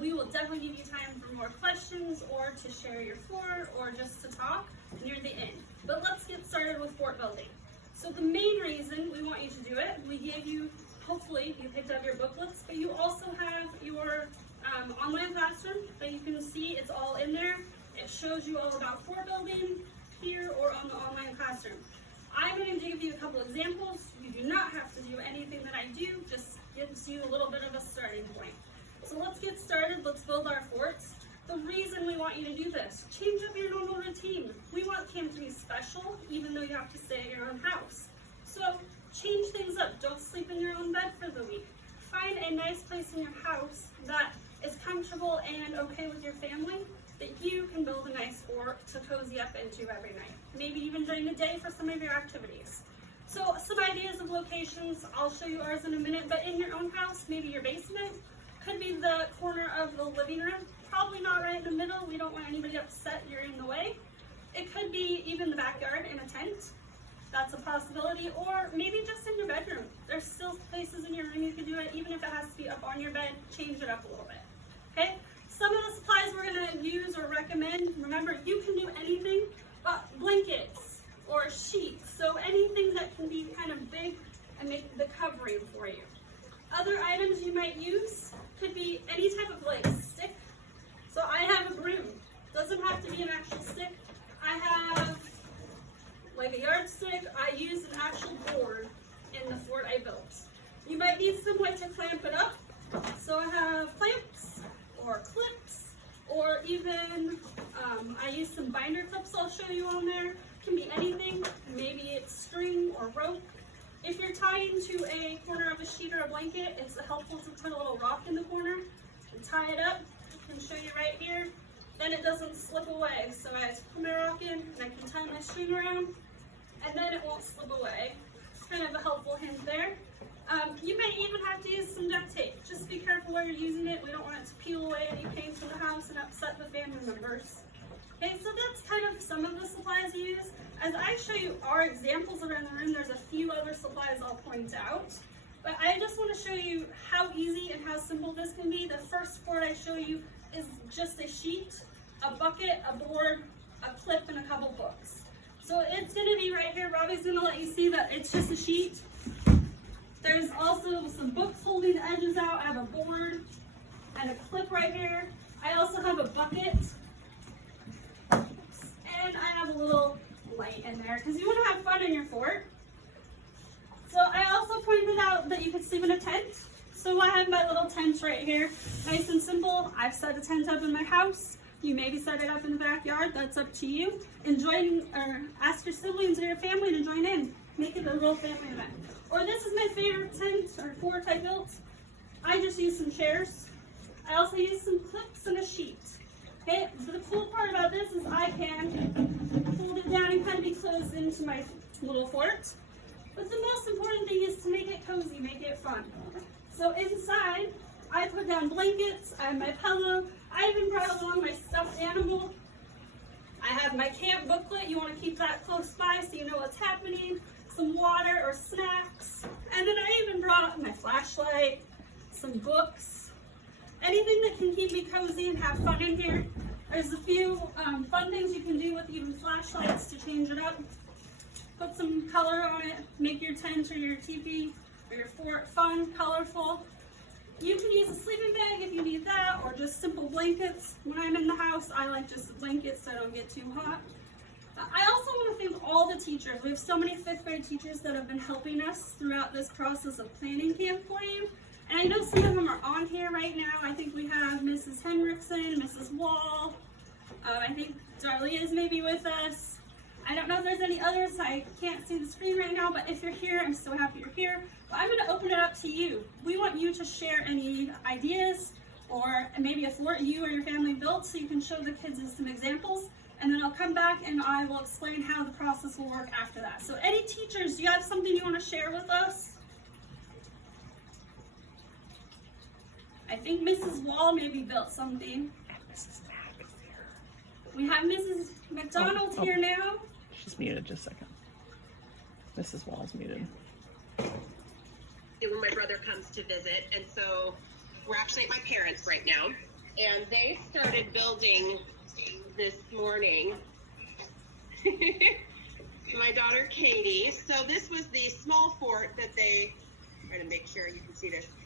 We will definitely give you time for more questions or to share your fort or just to talk near the end. But let's get started with fort building. So the main reason we want you to do it, we gave you, hopefully you picked up your booklets, but you also have your online classroom that you can see. It's all in there. It shows you all about fort building here or on the online classroom. I'm going to give you a couple examples. You do not have to do anything that I do, just gives you a little bit of a starting point. So let's get started. Let's build our forts. The reason we want you to do this, change up your normal routine. We want camp to be special, even though you have to stay at your own house. So change things up. Don't sleep in your own bed for the week. Find a nice place in your house that is comfortable and okay with your family, that you can build a nice fort to cozy up into every night. Maybe even during the day for some of your activities. So some ideas of locations, I'll show you ours in a minute, but in your own house, maybe your basement, could be the corner of the living room, probably not right in the middle. We don't want anybody upset, you're in the way. It could be even the backyard in a tent. That's a possibility, or maybe just in your bedroom. There's still places in your room you can do it, even if it has to be up on your bed, change it up a little bit, okay? Some of the supplies we're gonna use or recommend, remember you can do anything, but blankets or sheets, so anything that can be kind of big and make the covering for you. Other items you might use could be any type of like stick. So I have a broom, doesn't have to be an actual stick. I have like a yardstick. I use an actual board in the fort I built. You might need some way to clamp it up. So I have clamps or clips, or even I use some binder clips I'll show you on there. Can be anything, maybe it's string or rope. If you're tying to a corner of a sheet or a blanket, it's helpful to put a little rock in the corner and tie it up. I can show you right here. Then it doesn't slip away. So I put my rock in and I can tie my string around and then it won't slip away. Kind of a helpful hint there. You may even have to use some duct tape. Just be careful where you're using it. We don't want it to peel away any paint from the house and upset the family members. Okay, so that's kind of some of the supplies you use. As I show you our examples around the room, there's a few other supplies I'll point out. But I just want to show you how easy and how simple this can be. The first fort I show you is just a sheet, a bucket, a board, a clip, and a couple books. So it's going to be right here. Robbie's going to let you see that it's just a sheet. There's also some books holding the edges out. I have a board and a clip right here. I also have a bucket. And I have a little light in there because you want to have fun in your fort. So I also pointed out that you could sleep in a tent. So I have my little tent right here. Nice and simple. I've set a tent up in my house. You maybe set it up in the backyard. That's up to you. Join or ask your siblings or your family to join in. Make it a real family event. Or this is my favorite tent or fort I built. I just used some chairs. I also used some clips and a sheet. Okay, so the cool part about this is I can hold it down and kind of be closed into my little fort. But the most important thing is to make it cozy, make it fun. So inside, I put down blankets, I have my pillow, I even brought along my stuffed animal. I have my camp booklet, you want to keep that close by so you know what's happening, some water or snacks, and then I even brought my flashlight, some books, anything that can keep me cozy and have fun in here. There's a few fun things you can do with even flashlights to change it up. Put some color on it, make your tent or your teepee or your fort fun, colorful. You can use a sleeping bag if you need that, or just simple blankets. When I'm in the house, I like just blankets so I don't get too hot. I also want to thank all the teachers. We have so many 5th grade teachers that have been helping us throughout this process of planning Camp Flame. And I know some of them are on here right now. I think we have Mrs. Henriksen, Mrs. Wall. I think Darlia is maybe with us. I don't know if there's any others. I can't see the screen right now, but if you're here, I'm so happy you're here. But I'm going to open it up to you. We want you to share any ideas or maybe a fort you or your family built so you can show the kids some examples. And then I'll come back and I will explain how the process will work after that. So any teachers, do you have something you want to share with us? I think Mrs. Wall maybe built something. And Mrs. Mack is here. We have Mrs. McDonald here now. She's muted, just a second. Mrs. Wall's muted. When my brother comes to visit, and so we're actually at my parents' right now, and they started building this morning. My daughter Katie. So this was the small fort that they, try to make sure you can see this.